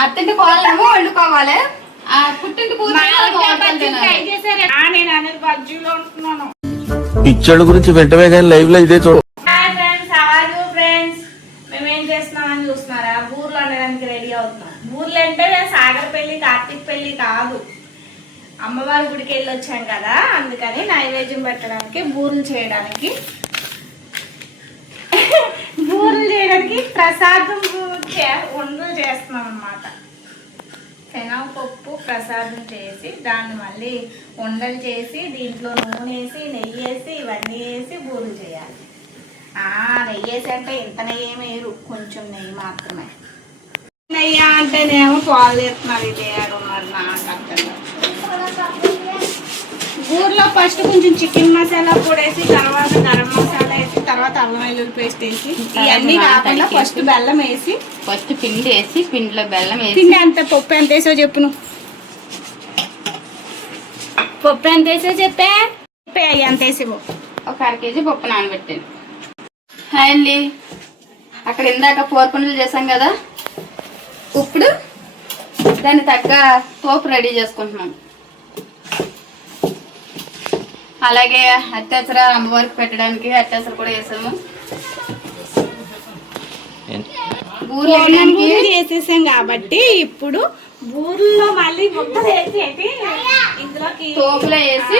అత్తింటి కోళ్ళేమో వండుకోవాలి, పుట్టింటి పిచ్చడు గురించి వెంటనే కానీ లైవ్ లో ఇదే చూడ. మేమేం చేస్తున్నామని చూస్తున్నారా? బూర్లు వండడానికి రెడీ అవుతున్నాం. బూర్లు అంటే సాగర్ పెళ్లి, కార్తీక్ పెళ్లి కాదు, అమ్మవారి గుడికి వెళ్ళి వచ్చాం కదా, అందుకని నైవేద్యం పెట్టడానికి బూర్లు చేయడానికి ప్రసాదం వంటలు చేస్తున్నాం అన్నమాట. శనగపప్పు ప్రసాదం చేసి దాన్ని మళ్ళీ ఉండలు చేసి దీంట్లో నూనె వేసి నెయ్యి వేసి ఇవన్నీ వేసి బూరెలు చేయాలి. నెయ్యి వేసి అంటే ఇంత నెయ్యి ఏమి వేయరు, కొంచెం నెయ్యి మాత్రమే. నెయ్యి అంటేనేమో పాలు వేస్తున్నారు, ఇది మరి నాకు అర్థం కాదు. ఊర్లో ఫస్ట్ కొంచెం చికెన్ మసాలా పొడి వేసి, తర్వాత గరం మసాలా వేసి, తర్వాత అల్లం వెల్లుల్లి పేస్ట్ వేసి, ఇవన్నీ కాకుండా ఫస్ట్ బెల్లం వేసి, ఫస్ట్ పిండి వేసి, పిండిలో బెల్లం వేసి. పిండి ఎంత పప్పు ఎంత వేసో చెప్పు నువ్వు. పప్పు ఎంత వేసో చెప్పే, ఎంత వేసివు? ఒక 1/2 kg పప్పు నానబెట్టాను. హాయ్ అండి, అక్కడ ఇందాక పోర్పుండలు చేసాం కదా, ఇప్పుడు దాన్ని తగ్గ పోపు రెడీ చేసుకుంటున్నాం. అలాగే అత్యవసర అమ్మవారికి పెట్టడానికి అత్యవసర కూడా వేసాము. బూరెలు చేసేసాం కాబట్టి ఇప్పుడు బూరెల్లో మళ్ళీ ముద్దలు వేసి ఇందులోకి తోపులో వేసి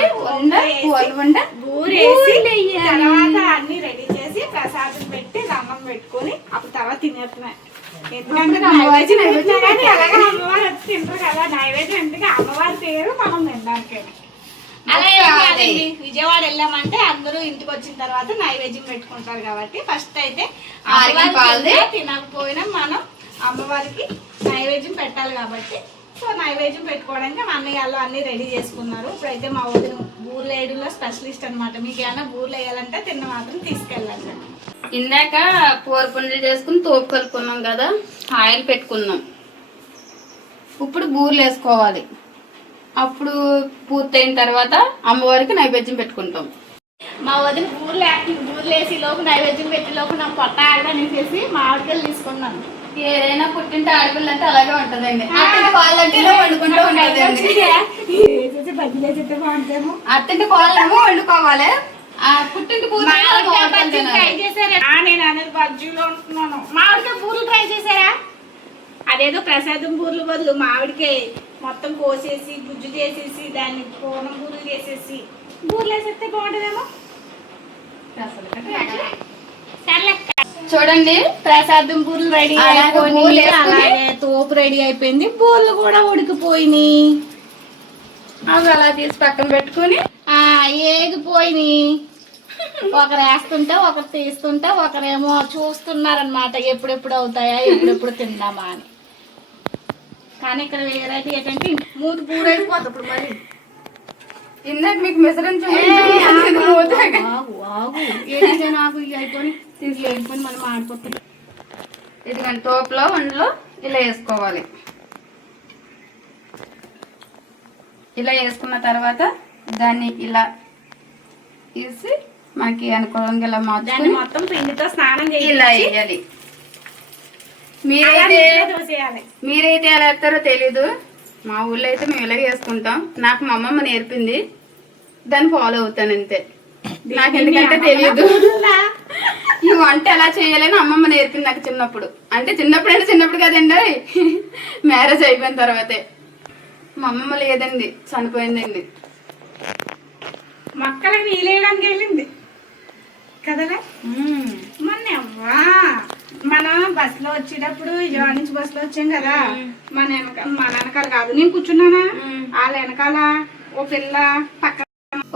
బూరేసి తర్వాత అన్ని రెడీ చేసి ప్రసాదం పెట్టి దండం పెట్టుకొని అప్పుడు తర్వాత తినేస్తున్నాయి. ఎందుకంటే అమ్మవారు తింటారు కదా, నైవేద్యం ఎందుకు అమ్మవారి పేరు మనం తినడానికి. అలాగే విజయవాడ వెళ్ళామంటే అందరూ ఇంటికి వచ్చిన తర్వాత నైవేద్యం పెట్టుకుంటారు కాబట్టి ఫస్ట్ అయితే తినకపోయినా మనం అమ్మవారికి నైవేద్యం పెట్టాలి కాబట్టి సో నైవేద్యం పెట్టుకోవడానికి మా అన్నయ్యలు అన్ని రెడీ చేసుకున్నారు. ఇప్పుడైతే మా ఊరి బూర్లు వేయడంలో స్పెషలిస్ట్ అనమాట. మీకు ఏమైనా బూర్లు వేయాలంటే తిన్న మాత్రం తీసుకెళ్ళండి. ఇందాక పోరుపుండలు చేసుకుని తోపు కలుపుకున్నాం కదా, ఆయిల్ పెట్టుకున్నాం. ఇప్పుడు బూర్లు వేసుకోవాలి. అప్పుడు పూర్తయిన తర్వాత అమ్మవారికి నైవేద్యం పెట్టుకుంటాం. మా వదిన బూర్లు వేసి లోపు నైవేద్యం పెట్టి లోపు నాకు పొట్ట ఆడనేసి మామిడికాయలు తీసుకున్నాను. ఏదైనా పుట్టింటి ఆడపిల్ల అంటే అలాగే ఉంటదండి. వాళ్ళంటే ఇలా వండుకుంటూ ఉంటదండి. అత్తింటి కోళ్ళేమో వండుకోవాలి, పుట్టింటి ట్రై చేశారా? నేను అనేది బజ్జీలో ఉంటున్నాను. మామిడికాయ బూర్లు ట్రై చేశారా? అదేదో ప్రసాదం బూర్లు బదులు మామిడికాయ మొత్తం కోసేసి గుజ్జు చేసేసి దాన్ని పూర్ణం బూరెలు చేసేసి బూరెలు వేసేస్తే బాగుంటుందేమో. చూడండి, ప్రసాదం బూరెలు రెడీ అయిపోయి అలాగే తోపు రెడీ అయిపోయింది, బూరెలు కూడా ఉడికిపోయినాయి. అవి అలా తీసి పక్కన పెట్టుకుని ఏగిపోయినాయి. ఒకరు వేస్తుంటే ఒకరు తీస్తుంటే ఒకరేమో చూస్తున్నారనమాట, ఎప్పుడెప్పుడు అవుతాయా ఎప్పుడెప్పుడు తిందామా అని. కానీ ఇక్కడ వేరైతే ఏంటంటే మూడు పూరైపోతుంది. ఇప్పుడు మరి ఇందాక మీకు మెసరం నాకు అయిపోయి తీసుకెళ్ళిపోయి మనం ఆడిపోతుంది. ఇదిగోండి తోపులో వండలో ఇలా వేసుకోవాలి. ఇలా వేసుకున్న తర్వాత దాన్ని ఇలా వేసి మనకి అనుకూలంగా ఇలా మార్చుకొని మొత్తం పిండితో స్నానం ఇలా వేయాలి. మీరైతే ఎలా వేస్తారో తెలీదు, మా ఊళ్ళో అయితే మేము ఇలాగే వేసుకుంటాం. నాకు మా అమ్మమ్మ నేర్పింది, దాన్ని ఫాలో అవుతాను అంతే. నాకు ఎందుకంటే తెలియదు ఈ వంట ఎలా చేయాలని అమ్మమ్మ నేర్పింది నాకు చిన్నప్పుడు. అంటే చిన్నప్పుడు కదండి, మ్యారేజ్ అయిపోయిన తర్వాతే. మా అమ్మమ్మ లేదండి, చనిపోయిందండి. మొక్కలకు నీళ్ళేయడానికి వెళ్ళింది కదలే. మనం బస్సులో వచ్చేటప్పుడు విజయవాడ నుంచి బస్సులో వచ్చాం కదా, మన వెనకాల కాదు నేను కూర్చున్నానా, వాళ్ళ వెనకాల ఓ పిల్ల పక్క.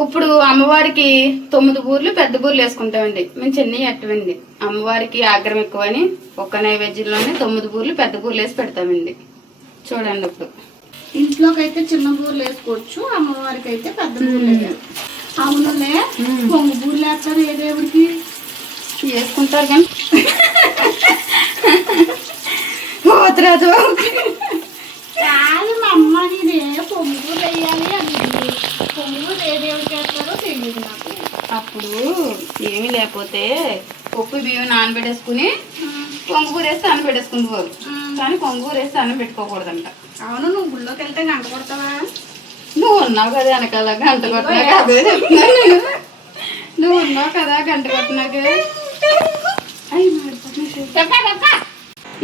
ఇప్పుడు అమ్మవారికి 9 బూర్లు పెద్ద బూర్లు వేసుకుంటామండి. మేము చిన్నవి అట్టవండి, అమ్మవారికి ఆగ్రహం ఎక్కువని ఒక్క నైవేద్యంలోనే 9 బూర్లు పెద్ద బూర్లు వేసి పెడతామండి. చూడండి, ఇప్పుడు ఇంట్లోకి అయితే చిన్న బూర్లు వేసుకోవచ్చు, అమ్మవారికి అయితే పెద్ద బూర్లు వేయాలి. అవునులే, పొంగు బూర్లు వేస్తారు ఏ దేవుడికి వేసుకుంటారు కానీ కాదు మా అమ్మ నీదే పొంగు బూర్లు వేయాలి అని. పొంగు బూర్లు ఏ దేవుడికి వేస్తారో తెలియదు నాకు. అప్పుడు ఏమీ లేకపోతే పప్పు బియ్యం నానబెట్టేసుకుని పొంగుకూర వేస్తే అన్నం పెట్టేసుకుంటారు కానీ పొంగుకూర వేస్తే అన్నం పెట్టుకోకూడదంట. అవును, నువ్వు గుళ్ళోకి వెళ్తే గంట కొడతావా? నువ్వు ఉన్నావు కదా వెనకాల గంట కొట్టినాక అదే చెప్తున్నాను నేను. నువ్వు ఉన్నావు కదా గంట కొట్టినాక.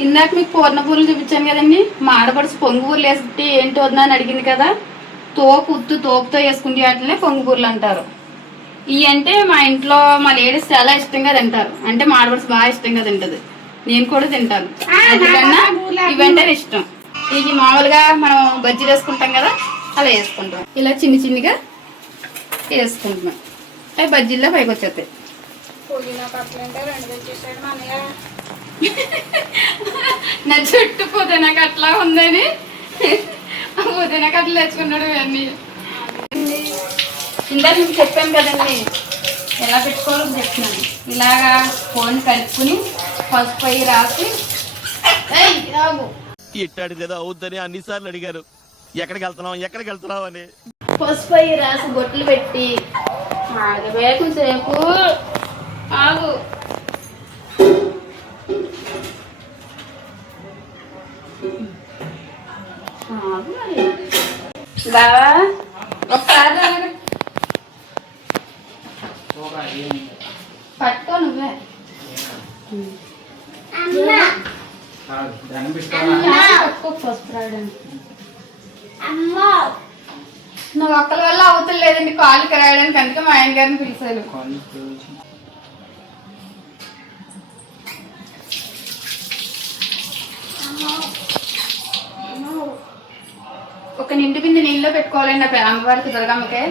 ఇందాక మీకు పూర్ణపూరలు చూపించాను కదండి. మా ఆడపడుచు పొంగుపూరలు వేస్తే ఏంటి వద్దా అని అడిగింది కదా. తోపుతో వేసుకుంటే వాటినే పొంగుపూరలు అంటారు. ఇవి అంటే మా ఇంట్లో మా లేడీస్ చాలా ఇష్టంగా తింటారు. అంటే మా ఆడపడుచు బాగా ఇష్టంగా తింటది, నేను కూడా తింటాను. అందుకన్నా ఇవంటే ఇష్టం. ఇవి మామూలుగా మనం బజ్జీలు వేసుకుంటాం కదా అలా వేసుకుంటాం. ఇలా చిన్నగా వేసుకుంటున్నాం. అవి బజ్జీల్లో పైకి వచ్చేస్తాయి. పుదీనా పచ్చడి అంటే 2 తెచ్చేసాడు మా అన్నయ్య. నా చుట్టూ పుదీనా కట్లా ఉందని పుదీనా కట్టలు తెచ్చుకున్నాడు ఇవన్నీ. ఇందాక మీకు చెప్పాను కదండి ఎలా పెట్టుకోవాలో చెప్తున్నాను. ఇలాగా ఫోన్ కలుపుకుని పసుపు అయ్యి రాసి ఇట్టాడు కదా అవుద్దని అన్నిసార్లు అడిగారు. ఎక్కడికి వెళ్తున్నావు అని. పసుపు అయ్యి రాసి బొట్లు పెట్టి ఆగవేకు సేపు ఆగు. బావా ఒకసారి పట్టుకో నువ్వే. పట్టుకో పసుపు రాయడానికి. నువ్వు ఒక్కల వల్ల అవుతలేదండి కాలుకి రాయడానికి. అందుకే మా ఆయన గారిని పిలిచాను. ఒక నిండు బిందె నీళ్ళలో పెట్టుకోవాలండి అమ్మవారికి దుర్గమ్మకే.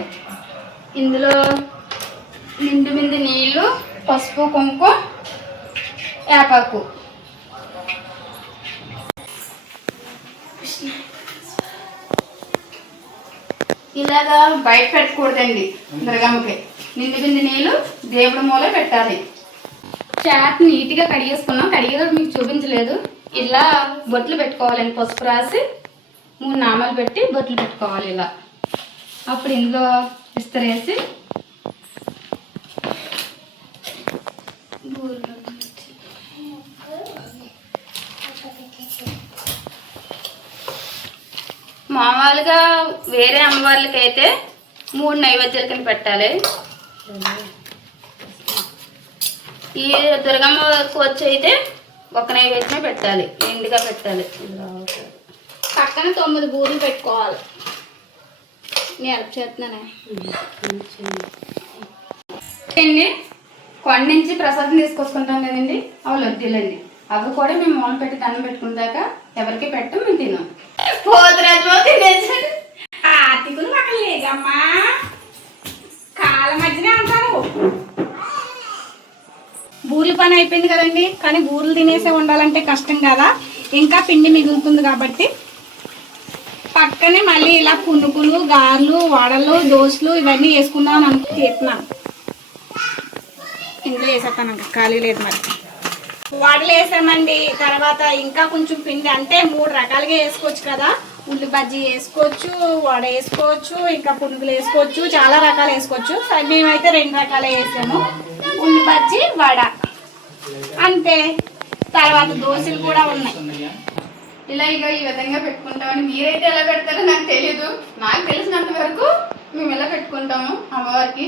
ఇందులో నిండు బిందె నీళ్ళు, పసుపు, కుంకుమ, వేపాకు. ఇలాగా బయట పెట్టకూడదండి దుర్గమ్మకి. నిండు బిందె నీళ్ళు దేవుడి మూల పెట్టాలి. చేత నీట్గా కడిగేసుకున్నాం. కడిగేదో మీకు చూపించలేదు. ఇలా బొట్లు పెట్టుకోవాలండి. పసుపు రాసి 3 నామాలు పెట్టి బొట్లు పెట్టుకోవాలి ఇలా. అప్పుడు ఇందులో విస్తరేసి మామూలుగా వేరే అమ్మవార్లకి అయితే 3 నైవేద్యాల కింద పెట్టాలి. ఈ దుర్గమ్మకు వచ్చి అయితే 1 నైవేద్యమే పెట్టాలి, ఎండుగా పెట్టాలి. పక్కన 9 బూరెలు పెట్టుకోవాలి. నేను హెల్ప్ చేస్తున్నానే. కొండ నుంచి ప్రసాదం తీసుకొచ్చుకుంటాం కదండి, అవి లొద్దులండి. అవి కూడా మేము మూల పెట్టి దండం పెట్టుకున్నాక ఎవరికి పెట్టం, మేము తిన్నాం. పోతురాజు తినేసాడు. ఆర్టికులు పక్కన లేదమ్మా, కాళ్ళ మధ్యనే అంటారు. బూరెల పని అయిపోయింది కదండి. కానీ బూరెలు తినేసే ఉండాలంటే కష్టం కదా, ఇంకా పిండి మిగులుతుంది కాబట్టి పక్కనే మళ్ళీ ఇలా పునుకులు, గారెలు, వడలు, దోశలు ఇవన్నీ వేసుకుందాం అని చేస్తున్నాను. ఇంట్లో వేసేస్తాను, ఖాళీ లేదు. మరి వడలు వేసామండి. తర్వాత ఇంకా కొంచెం పిండి అంటే 3 రకాలుగా వేసుకోవచ్చు కదా. ఉల్లి బజ్జీ వేసుకోవచ్చు, వడ వేసుకోవచ్చు, ఇంకా పునుగులు వేసుకోవచ్చు, చాలా రకాలు వేసుకోవచ్చు. మేమైతే 2 రకాలే వేసాము, ఉల్లి బజ్జీ, వడ అంతే. తర్వాత దోశలు కూడా ఉన్నాయి. ఇలా ఇక ఈ విధంగా పెట్టుకుంటామని. మీరైతే ఎలా పెడతారో నాకు తెలీదు. నాకు తెలిసినంత వరకు మేము ఇలా పెట్టుకుంటాము అమ్మవారికి.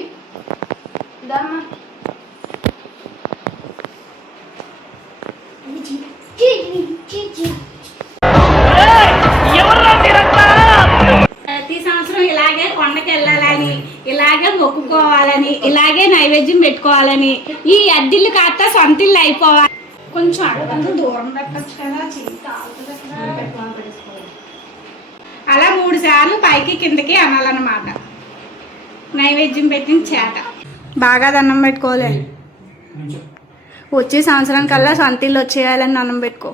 ఇదమ్మా ప్రతి సంవత్సరం ఇలాగే కొండకి వెళ్ళాలని, ఇలాగే మొక్కుకోవాలని, ఇలాగే నైవేద్యం పెట్టుకోవాలని, ఈ అద్దిల్లు కాస్త సొంతిల్లు అయిపోవాలి. కొంచెం అడుగుతుంది దూరం పెట్టచ్చు కదా, అలా 3 సార్లు పైకి కిందకి అనాలన్నమాట. నైవేద్యం పెట్టిన చేత బాగా దండం పెట్టుకోలే. వచ్చే సంవత్సరం కల్లా సొంతిల్లు వచ్చేయాలని దండం పెట్టుకో.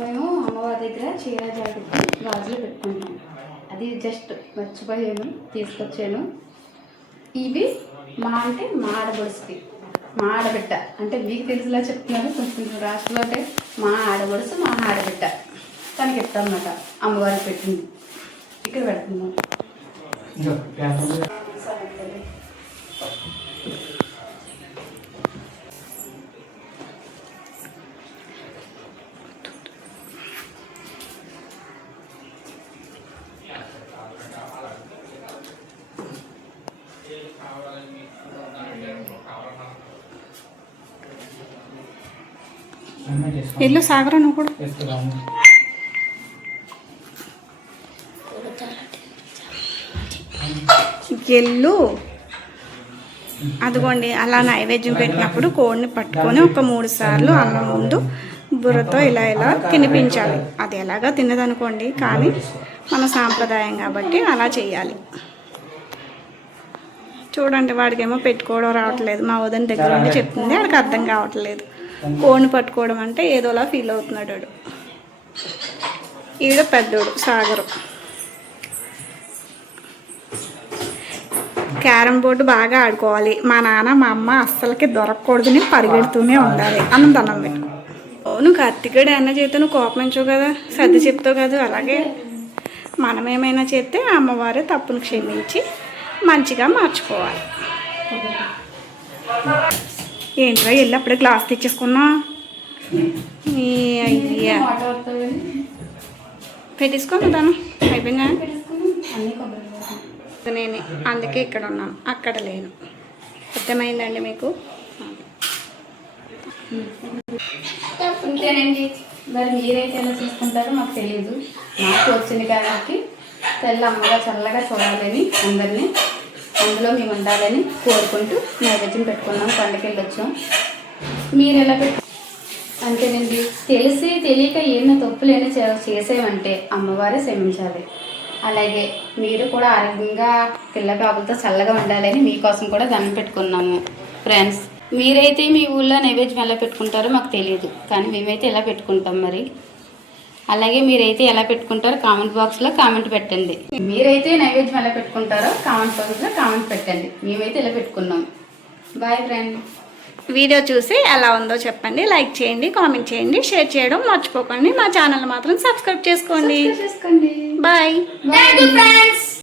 మేము అమ్మవారి దగ్గర చీర జాకెట్ గాజులు పెట్టుకుంటాం. అది జస్ట్ మర్చిపోయాను, తీసుకొచ్చాను. ఇవి మా అంటే మా ఆడబడుసుకి, మా ఆడబిడ్డ అంటే మీకు తెలిసిలా చెప్తున్నాను. కొంచెం రాష్ట్రంలో అంటే మా ఆడబడుసు, మా ఆడబిడ్డ తనకి ఇస్తాం అన్నమాట. అమ్మవారికి పెట్టింది ఇక్కడ పెడుతున్నాం. ఎల్లు సాగరా నువ్వు కూడా. ఎల్లు అదిగోండి. అలా నైవేద్యం పెట్టినప్పుడు కోడిని పట్టుకొని ఒక 3 సార్లు అన్నం ముందు బుర్రతో ఇలా ఇలా తినిపించాలి. అది ఎలాగా తినదనుకోండి, కానీ మన సాంప్రదాయం కాబట్టి అలా చేయాలి. చూడండి, వాడికేమో పెట్టుకోవడం రావట్లేదు. మా వదిన దగ్గర ఉండి చెప్తుంది, వాడికి అర్థం కావట్లేదు. కోడిని పట్టుకోవడం అంటే ఏదోలా ఫీల్ అవుతున్నాడు వాడు. ఈడ పెద్దోడు సాగరు. క్యారమ్ బోర్డు బాగా ఆడుకోవాలి. మా నాన్న మా అమ్మ అస్సలకి దొరకకూడదని పరిగెడుతూనే ఉండాలి. అన్నం దండం పెట్టుకో. నువ్వు కార్తికేయుడు అన్న చేస్తే నువ్వు కోపమించవు కదా, సర్ది చెప్తావు కదా. అలాగే మనం ఏమైనా చేస్తే అమ్మవారే తప్పును క్షమించి మంచిగా మార్చుకోవాలి. ఏంట్రా వెళ్ళి అప్పుడే గ్లాస్ తెచ్చేసుకున్నా. అయ్యా పెట్టేసుకోను దాను అయిపోయిందా. నేను అందుకే ఇక్కడ ఉన్నాను, అక్కడ లేను. అర్థమైందండి మీకు? ఇంకేనండి, మరి మీరైతే ఎలా చూసుకుంటారో మాకు తెలియదు. నాకు వచ్చింది కాబట్టి తెల్ల అమ్మగా చల్లగా చూడాలని అందరినీ అందులో మేము ఉండాలని కోరుకుంటూ నైవేద్యం పెట్టుకున్నాం. పండుగ వెళ్ళొచ్చాం. మీరు ఎలా అంతేనండి. తెలిసి తెలియక ఏమైనా తప్పులైనా చేసేవంటే అమ్మవారే క్షమించాలి. అలాగే మీరు కూడా ఆరోగ్యంగా పిల్ల కాపులతో చల్లగా ఉండాలని మీకోసం కూడా దండం పెట్టుకున్నాము. ఫ్రెండ్స్, మీరైతే మీ ఊళ్ళో నైవేద్యం ఎలా పెట్టుకుంటారో మాకు తెలియదు, కానీ మేమైతే ఎలా పెట్టుకుంటాం మరి. అలాగే మీరైతే ఎలా పెట్టుకుంటారో కామెంట్ బాక్స్లో కామెంట్ పెట్టండి. మీరైతే నైవేద్యం ఎలా పెట్టుకుంటారో కామెంట్ బాక్స్లో కామెంట్ పెట్టండి. మేమైతే ఎలా పెట్టుకున్నాం. Boy friend. వీడియో చూసి ఎలా ఉందో చెప్పండి. లైక్ చేయండి, కామెంట్ చేయండి, షేర్ చేయడం మర్చిపోకండి. మా ఛానల్ మాత్రం సబ్స్క్రైబ్ చేసుకోండి. చేసుకోండి. బాయ్. ఫ్రెండ్స్.